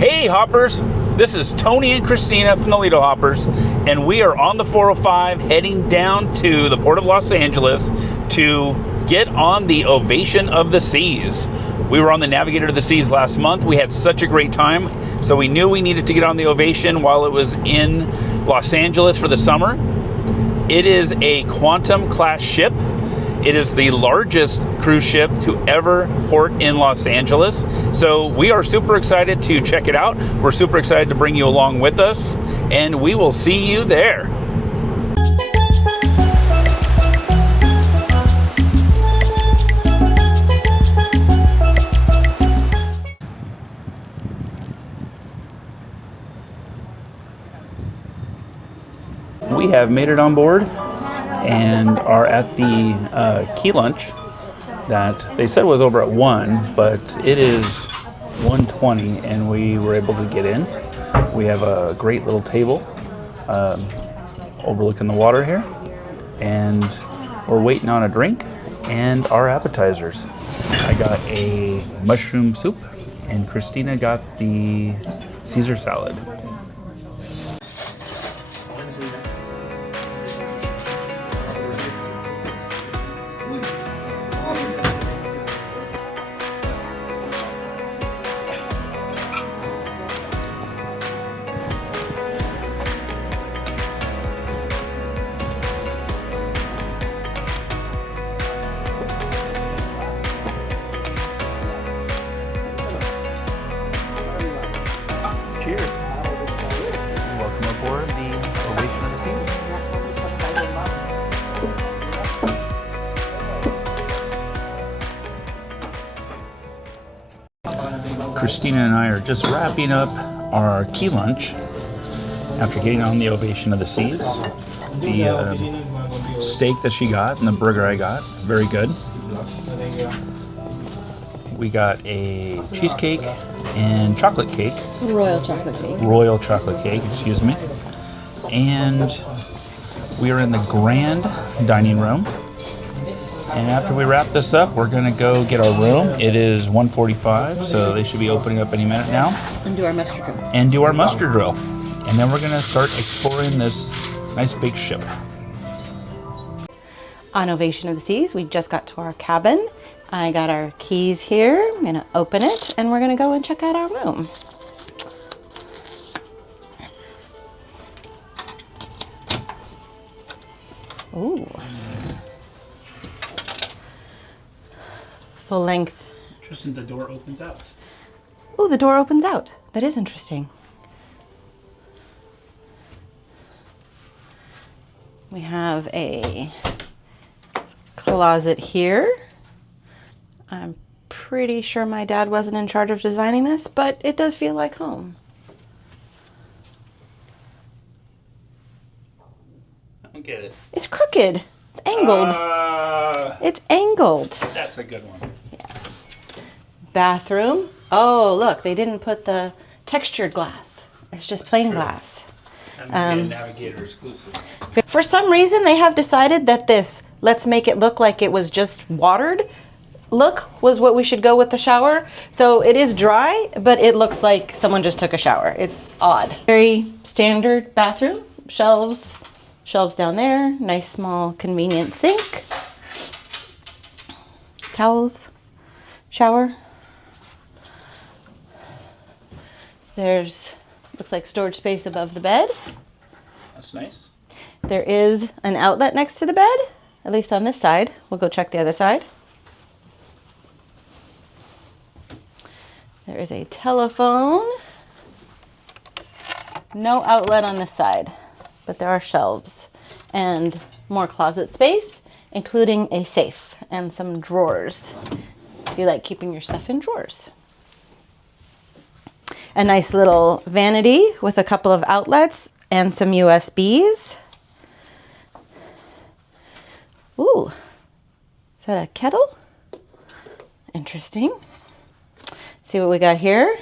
Hey Hoppers, this is Tony and Christina from the Lido Hoppers, and we are on the 405 heading down to the Port of Los Angeles to get on the Ovation of the Seas. We were on the Navigator of the Seas last month. We had such a great time, so we knew we needed to get on the Ovation while it was in Los Angeles for the summer. It is a Quantum class ship. It is the largest cruise ship to ever port in Los Angeles. So we are super excited to check it out. We're super excited to bring you along with us, and we will see you there. We have made it on board and are at the key lunch that they said was over at 1, but it is 1:20 and we were able to get in. We have a great little table overlooking the water here, and we're waiting on a drink and our appetizers. I got a mushroom soup and Christina got the Caesar salad. Cheers. Welcome aboard the Ovation of the Seas. Christina and I are just wrapping up our key lunch after getting on the Ovation of the Seas. The steak that she got and the burger I got, very good. We got a cheesecake and chocolate cake. Royal chocolate cake. Royal chocolate cake, excuse me. And we are in the grand dining room. And after we wrap this up, we're gonna go get our room. It is 1:45, so they should be opening up any minute now. And do our muster drill. And do our muster drill. And then we're gonna start exploring this nice big ship. On Ovation of the Seas, we just got to our cabin. I got our keys here. I'm gonna open it and we're gonna go and check out our room. Ooh. Full length. Interesting, the door opens out. Ooh, the door opens out. That is interesting. We have a closet here. I'm pretty sure my dad wasn't in charge of designing this, but it does feel like home. I don't get it. It's crooked. It's angled. It's angled. That's a good one. Yeah. Bathroom. Oh, look, they didn't put the textured glass. It's just plain glass. And Navigator exclusive. For some reason, they have decided that this let's make it look like it was just watered look was what we should go with the shower. So it is dry, but it looks like someone just took a shower. It's odd. Very standard bathroom. Shelves down there. Nice small convenient sink. Towels. Shower. There's, looks like storage space above the bed. That's nice. There is an outlet next to the bed, at least on this side. We'll go check the other side. There is a telephone. No outlet on this side, but there are shelves and more closet space, including a safe and some drawers, if you like keeping your stuff in drawers. A nice little vanity with a couple of outlets and some USBs. Ooh, is that a kettle? Interesting. See what we got here.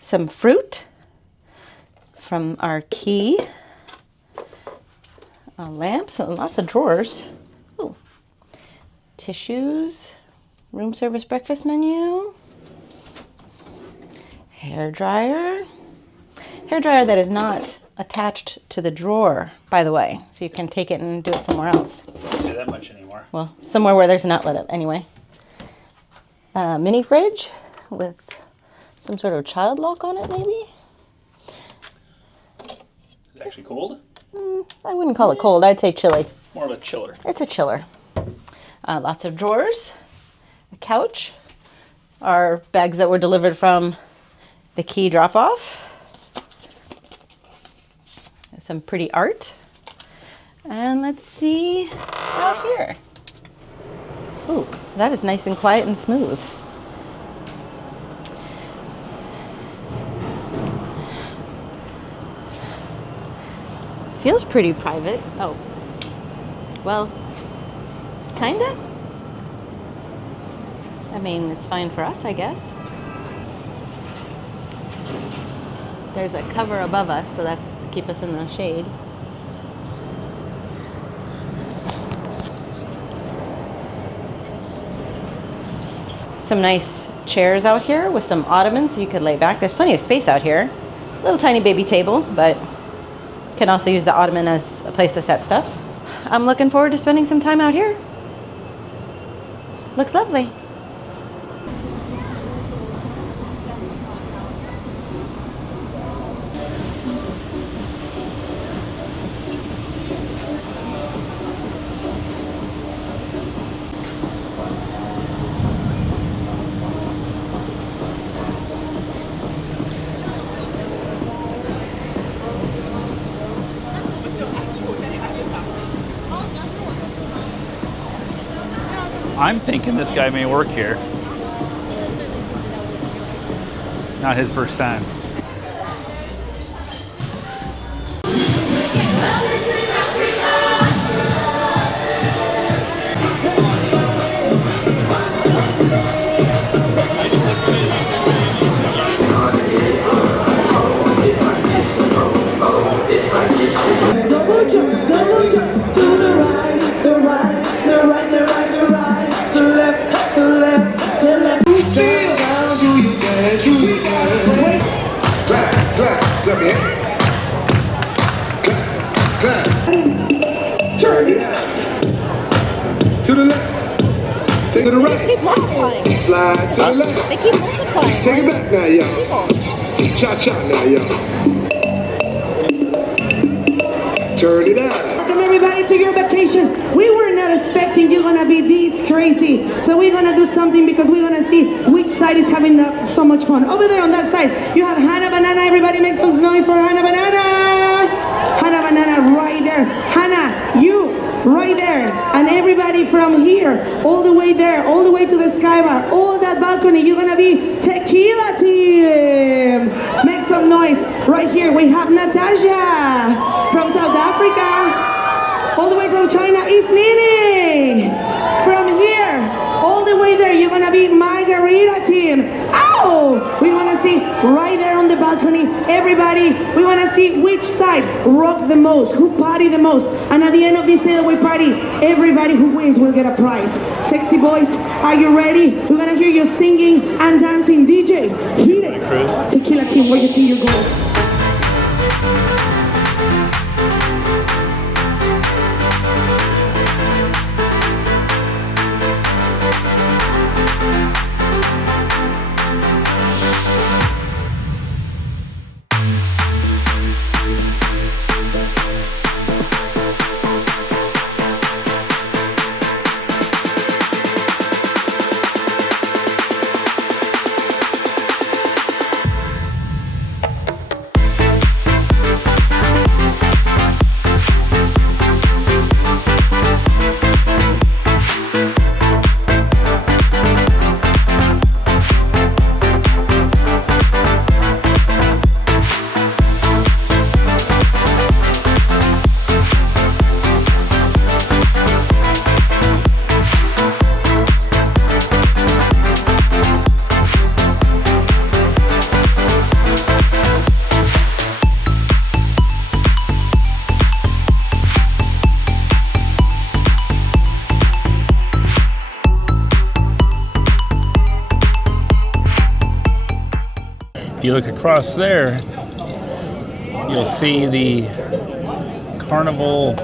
Some fruit from our key. A lamp, so lots of drawers. Ooh. Tissues, room service breakfast menu. Hair dryer. Hair dryer that is not attached to the drawer, by the way. So you can take it and do it somewhere else. Don't say that much anymore. Well, somewhere where there's an outlet anyway. Mini fridge with some sort of child lock on it, maybe? Is it actually cold? I wouldn't call it cold. I'd say chilly. More of a chiller. It's a chiller. Lots of drawers. A couch. Our bags that were delivered from the key drop-off. Some pretty art. And let's see out here. Ooh, that is nice and quiet and smooth. Feels pretty private. Oh, well, kinda. I mean, it's fine for us, I guess. There's a cover above us, so that's to keep us in the shade. Some nice chairs out here with some ottomans so you could lay back. There's plenty of space out here. Little tiny baby table, but can also use the ottoman as a place to set stuff. I'm looking forward to spending some time out here. Looks lovely. I'm thinking this guy may work here. Not his first time. Clap your hands. Clap, clap. Turn it out. To the left. Take it to the right. Keep multiplying. Slide to the left. They keep multiplying. Take it back now, y'all. Cha-cha now, y'all. Turn it out. Welcome everybody to your vacation. We were not expecting you're gonna be this crazy. So we're gonna do something because we're gonna see which side is having so much fun. Over there on that side, you have Hannah Banana. Everybody make some noise for Hannah Banana. Hannah Banana right there. Hannah, you right there. And everybody from here, all the way there, all the way to the sky bar, all that balcony, you're gonna be Tequila team. Make some noise. Right here we have Natasha from South Africa. All the way from China is Nini. From here, all the way there, you're gonna be Margarita team. Ow! We wanna see right there on the balcony, everybody, we wanna see which side rock the most, who party the most. And at the end of this we party, everybody who wins will get a prize. Sexy boys, are you ready? We're gonna hear you singing and dancing. DJ, hit it. Tequila team, where you see you go. you look across there, you'll see the Carnival,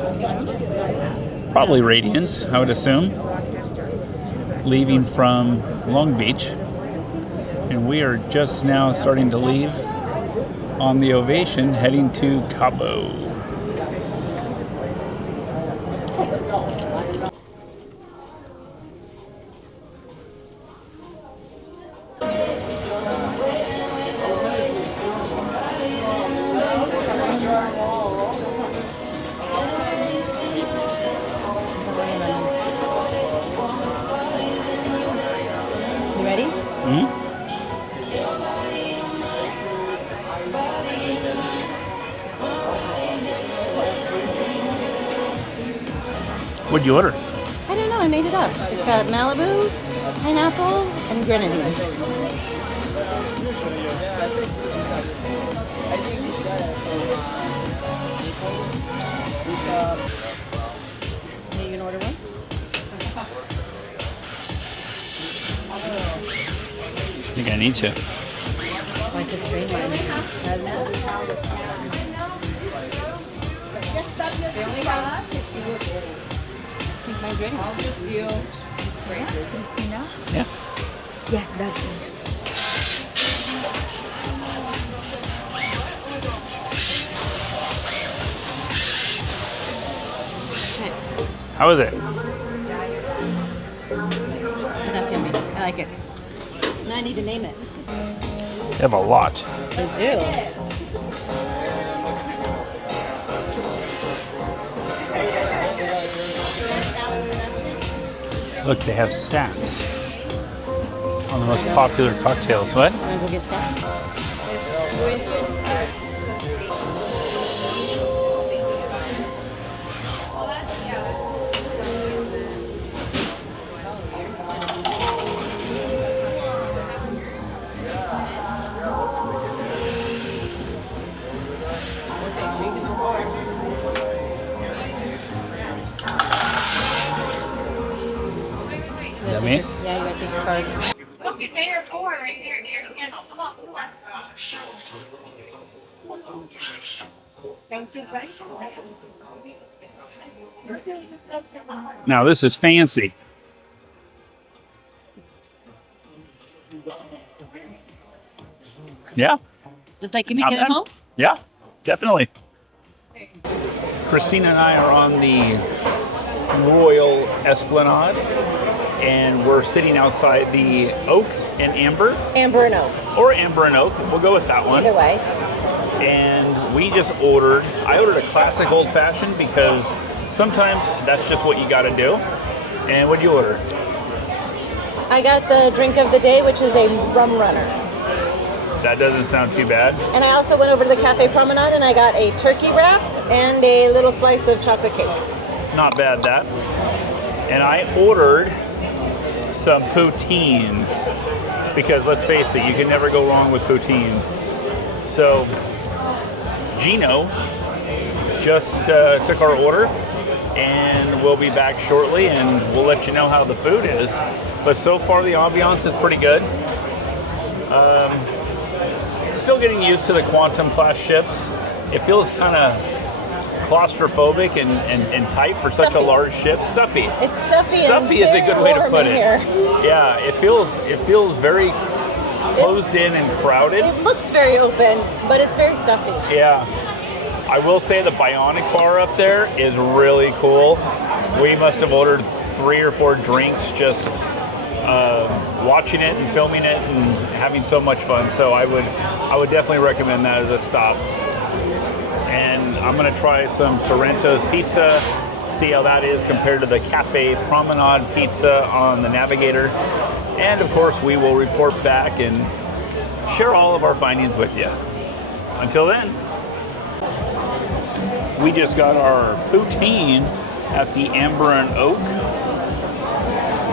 probably Radiance, I would assume, leaving from Long Beach. And we are just now starting to leave on the Ovation, heading to Cabo. You ready? Mm-hmm. What'd you order? I don't know, I made it up. It's got Malibu, pineapple, and grenadine. Are you gonna order one? I think I need to. Like a straight Mine's ready. I'll just do Christina. Yeah. Yeah, that's it. How is it? That's yummy. I like it. Now I need to name it. They have a lot. They do. Look, they have stats on the most popular cocktails. What? Wanna go get stats? Is that me? Yeah, you gotta take your card. Now this is fancy. Yeah. Just like you make Not it at bad. home? Yeah, definitely. Christina and I are on the Royal Esplanade, and we're sitting outside the Oak and Amber, Amber and Oak. or Amber and Oak. We'll go with that one. Either way. And we just I ordered a classic old fashioned because sometimes that's just what you got to do. And what'd you order? I got the drink of the day, which is a rum runner. That doesn't sound too bad. And I also went over to the Cafe Promenade and I got a turkey wrap and a little slice of chocolate cake. Not bad, that. And I ordered some poutine because let's face it, you can never go wrong with poutine. So Gino just took our order and we'll be back shortly and we'll let you know how the food is. But so far the ambiance is pretty good. Still getting used to the Quantum class ships. It feels kind of claustrophobic and tight for such Stuffy. a large ship. Stuffy. It's stuffy. Stuffy and is a good way to warm put in it. here. Yeah, it feels very closed in and crowded. It looks very open, but it's very stuffy. Yeah. I will say the Bionic Bar up there is really cool. We must have ordered 3 or 4 drinks just watching it and filming it and having so much fun. So I would definitely recommend that as a stop. And I'm gonna try some Sorrento's pizza, see how that is compared to the Cafe Promenade pizza on the Navigator. And of course we will report back and share all of our findings with you. Until then, we just got our poutine at the Amber and Oak,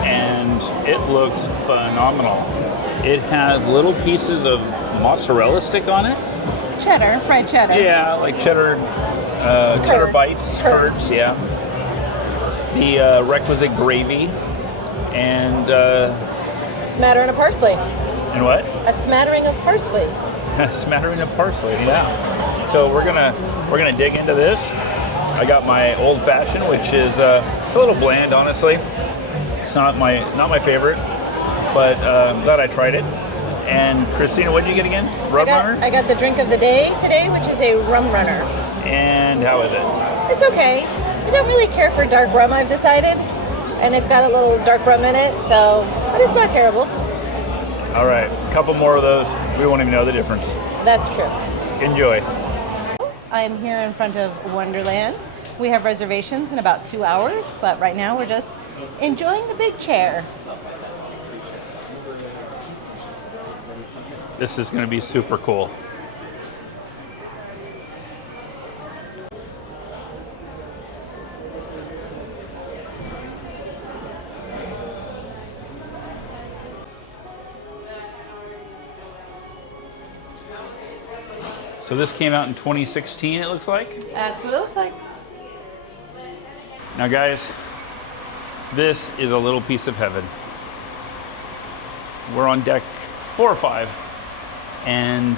and it looks phenomenal. It has little pieces of mozzarella stick on it. Cheddar, fried cheddar. Yeah, like cheddar bites, curds, yeah. The requisite gravy, and Smattering of parsley. and what? A smattering of parsley. a smattering of parsley. Yeah. So we're gonna dig into this. I got my old fashioned, which is it's a little bland, honestly. It's not my favorite, but I'm glad I tried it. And Christina, what did you get again? Rum runner? I got the drink of the day today, which is a rum runner. And how is it? It's okay. I don't really care for dark rum, I've decided. And it's got a little dark rum in it, but it's not terrible. All right, a couple more of those. We won't even know the difference. That's true. Enjoy. I am here in front of Wonderland. We have reservations in about 2 hours, but right now we're just enjoying the big chair. This is going to be super cool. So this came out in 2016, it looks like. That's what it looks like. Now guys, this is a little piece of heaven. We're on deck 4 or 5, and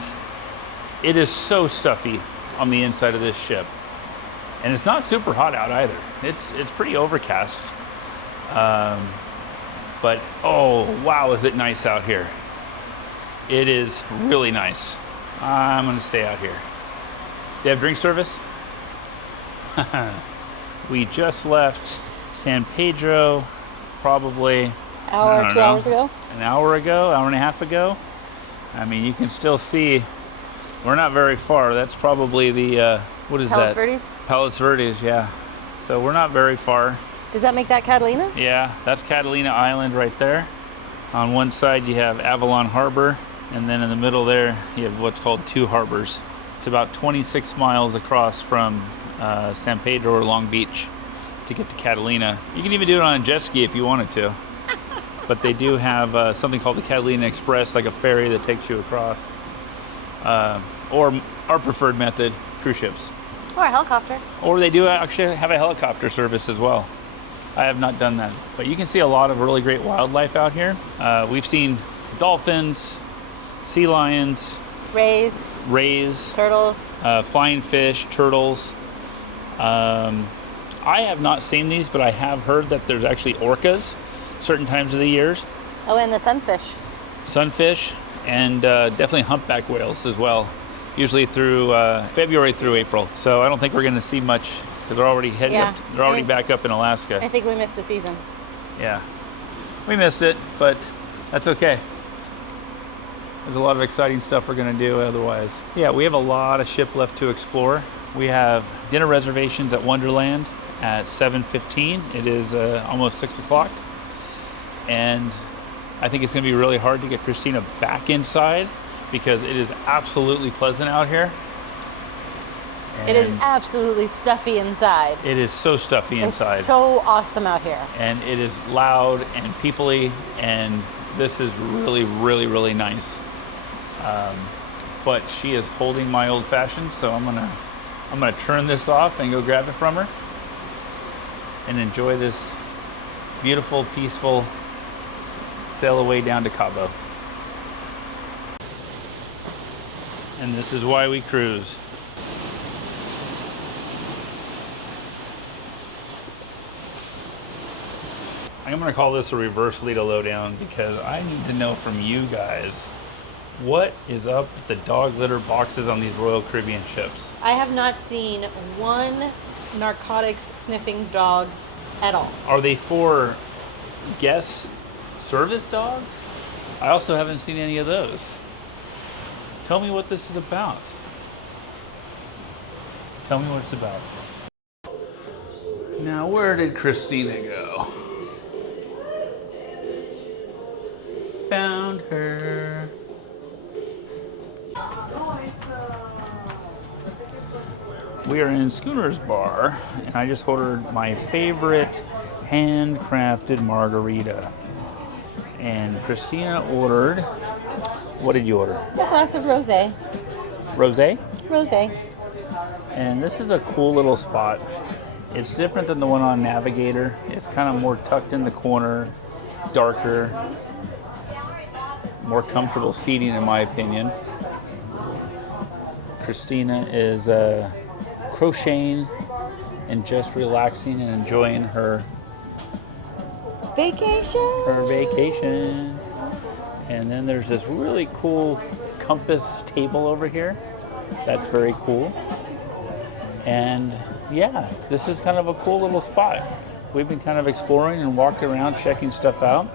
it is so stuffy on the inside of this ship. And it's not super hot out either. It's pretty overcast. But oh, wow, is it nice out here. It is really nice. I'm gonna stay out here. They have drink service? We just left San Pedro, probably Two hours ago. An hour and a half ago. I mean, you can still see we're not very far. That's probably the what is Palos that? Verdes? Palos Verdes, yeah. So we're not very far. Does that make that Catalina? Yeah, that's Catalina Island right there. On one side you have Avalon Harbor, and then in the middle there you have what's called 2 harbors. It's about 26 miles across from San Pedro or Long Beach to get to Catalina. You can even do it on a jet ski if you wanted to. But they do have something called the Catalina Express, like a ferry that takes you across. Or our preferred method, cruise ships. Or a helicopter. Or they do actually have a helicopter service as well. I have not done that. But you can see a lot of really great wildlife out here. We've seen dolphins, sea lions, rays, turtles, flying fish, turtles. I have not seen these, but I have heard that there's actually orcas certain times of the years. Oh, and the sunfish. Sunfish, and definitely humpback whales as well. Usually through February through April. So I don't think we're going to see much because they're already headed up. They're already back up in Alaska. I think we missed the season. Yeah, we missed it, but that's okay. There's a lot of exciting stuff we're going to do otherwise. Yeah, we have a lot of ship left to explore. We have dinner reservations at Wonderland at 7:15. It is almost 6 o'clock. And I think it's going to be really hard to get Christina back inside because it is absolutely pleasant out here. And it is absolutely stuffy inside. it is so stuffy inside. It's so awesome out here. And it is loud and peoply, and this is really, really, really nice. But she is holding my old fashioned, so I'm gonna turn this off and go grab it from her and enjoy this beautiful, peaceful sail away down to Cabo. And this is why we cruise. I'm going to call this a reverse Lido Lowdown because I need to know from you guys what is up with the dog litter boxes on these Royal Caribbean ships. I have not seen one narcotics sniffing dog at all. Are they for guest service dogs? I also haven't seen any of those. Tell me what this is about. Tell me what it's about. Now, where did Christina go? Found her. We are in Scooner's bar, and I just ordered my favorite handcrafted margarita. And Christina ordered, what did you order? A glass of rosé. Rosé? Rosé. And this is a cool little spot. It's different than the one on Navigator. It's kind of more tucked in the corner, darker, more comfortable seating in my opinion. Christina is crocheting and just relaxing and enjoying her vacation. And then there's this really cool compass table over here. That's very cool. And yeah, this is kind of a cool little spot. We've been kind of exploring and walking around, checking stuff out.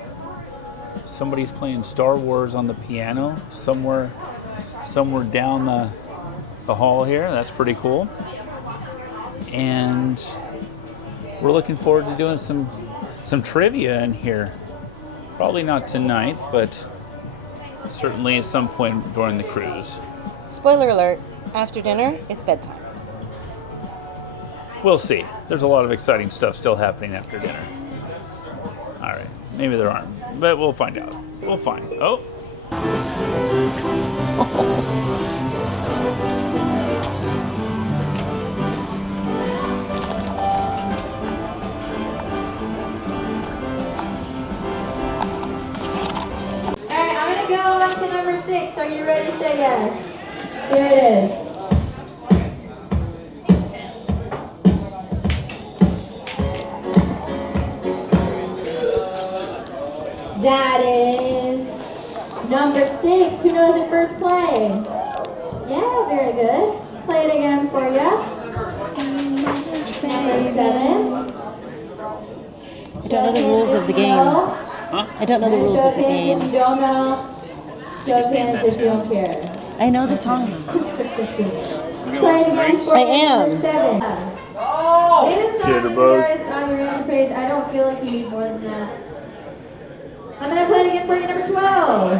Somebody's playing Star Wars on the piano somewhere down the hall here. That's pretty cool. And we're looking forward to doing some trivia in here. Probably not tonight, but certainly at some point during the cruise. Spoiler alert, after dinner, it's bedtime. We'll see. There's a lot of exciting stuff still happening after dinner. All right, maybe there aren't, but we'll find out. We'll find. Oh. Go on to number 6. Are you ready? Say yes. Here it is. That is number 6. Who knows it first play? Yeah, very good. Play it again for you. Number 7. I don't know the rules of the game. I don't know the rules of the game. If you don't know, show of hands if you don't care. I know the song. Play it again for I am. number 7. Name the song and the artist on your answer page. I don't feel like you need more than that. I'm going to play it again for you, number 12.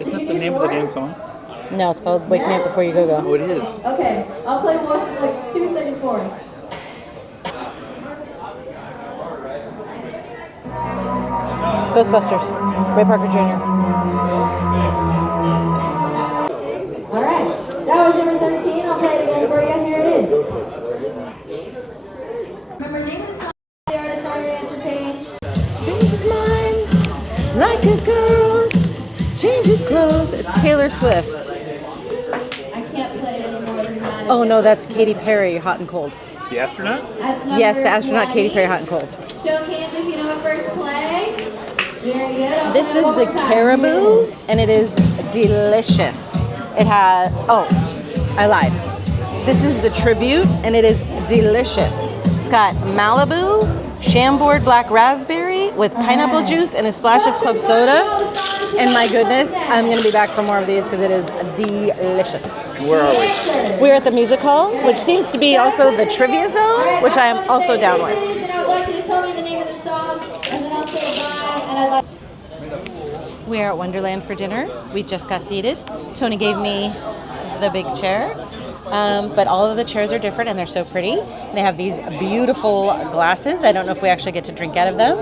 Isn't that the name of the damn song? No, it's called Wake Me Up Before You Go Go. Oh, it is. Okay, I'll play more, like 2 seconds more. Ghostbusters. Ray Parker Jr. All right, that was number 13. I'll play it again for you. Here it is. Remember, name of the song, the artist on your answer page. Change his mind like a girl. Change his clothes. It's Taylor Swift. I can't play it any more than that. Oh no, that's Katy Perry, Hot and Cold. The astronaut? That's number Yes, the astronaut 20. Katy Perry, Hot and Cold. Show of hands if you know it first play. Very good. I'll This play it is one the more time. caribou, Here it is. and it is delicious. It has, oh, I lied. This is the tribute, and it is delicious. It's got Malibu, Chambord black raspberry with pineapple juice and a splash of club soda. And my goodness, I'm gonna be back for more of these because it is delicious. Where are we? We're at the music hall, which seems to be also the trivia zone, which I am also down with. And I would like you to tell me the name of the song, and then I'll say bye. And I'd like. We are at Wonderland for dinner. We just got seated. Tony gave me the big chair. But all of the chairs are different and they're so pretty. They have these beautiful glasses. I don't know if we actually get to drink out of them.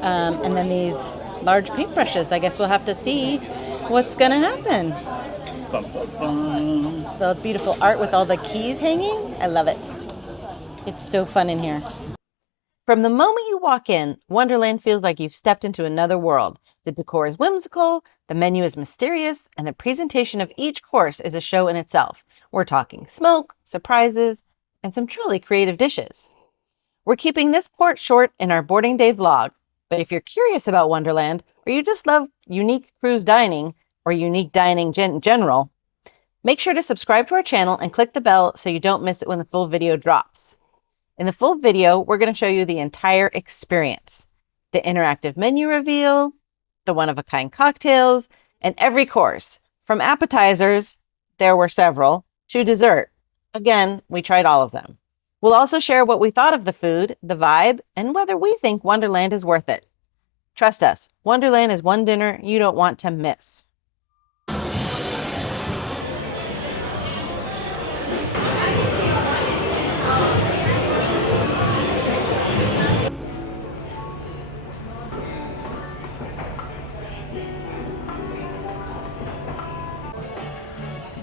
And then these large paintbrushes. I guess we'll have to see what's going to happen. Bum, bum, bum. The beautiful art with all the keys hanging. I love it. It's so fun in here. From the moment you walk in, Wonderland feels like you've stepped into another world. The decor is whimsical, the menu is mysterious, and the presentation of each course is a show in itself. We're talking smoke, surprises, and some truly creative dishes. We're keeping this port short in our boarding day vlog, but if you're curious about Wonderland, or you just love unique cruise dining, or unique dining in general, make sure to subscribe to our channel and click the bell so you don't miss it when the full video drops. In the full video, we're going to show you the entire experience. The interactive menu reveal, the one-of-a-kind cocktails, and every course. From appetizers, there were several, to dessert. Again, we tried all of them. We'll also share what we thought of the food, the vibe, and whether we think Wonderland is worth it. Trust us, Wonderland is one dinner you don't want to miss.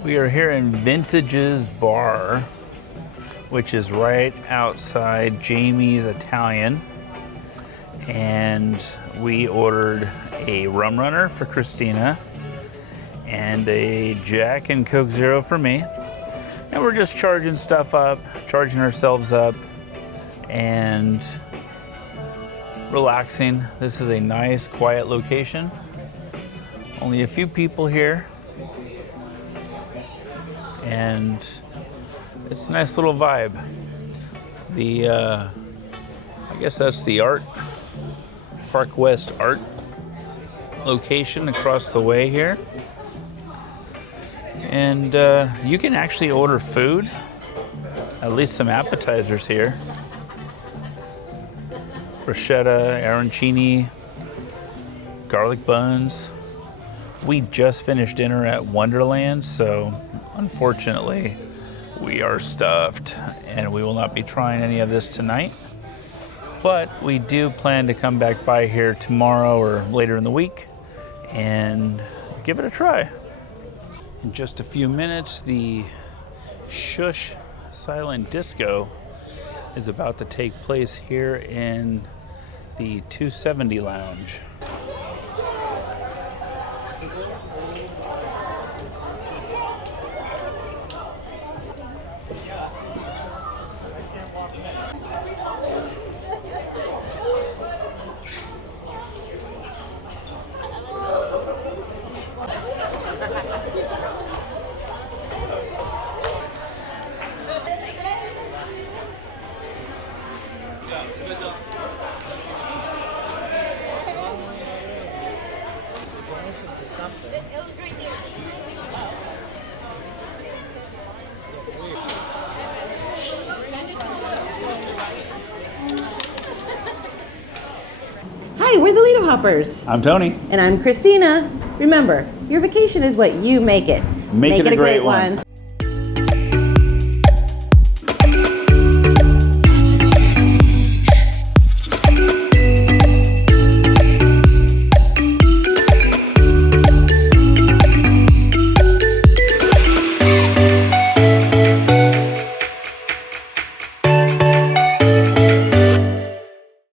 We are here in Vintage's Bar, which is right outside Jamie's Italian. And we ordered a rum runner for Christina and a Jack and Coke Zero for me. And we're just charging ourselves up and relaxing. This is a nice, quiet location. Only a few people here. And it's a nice little vibe. I guess that's the Park West art location across the way here. And you can actually order food, at least some appetizers here. Bruschetta, arancini, garlic buns. We just finished dinner at Wonderland, so unfortunately we are stuffed and we will not be trying any of this tonight. But we do plan to come back by here tomorrow or later in the week and give it a try. In just a few minutes, the Shush Silent Disco is about to take place here in the 270 Lounge. Hi, we're the Lido Hoppers. I'm Tony. And I'm Christina. Remember, your vacation is what you make it. Make it a great one.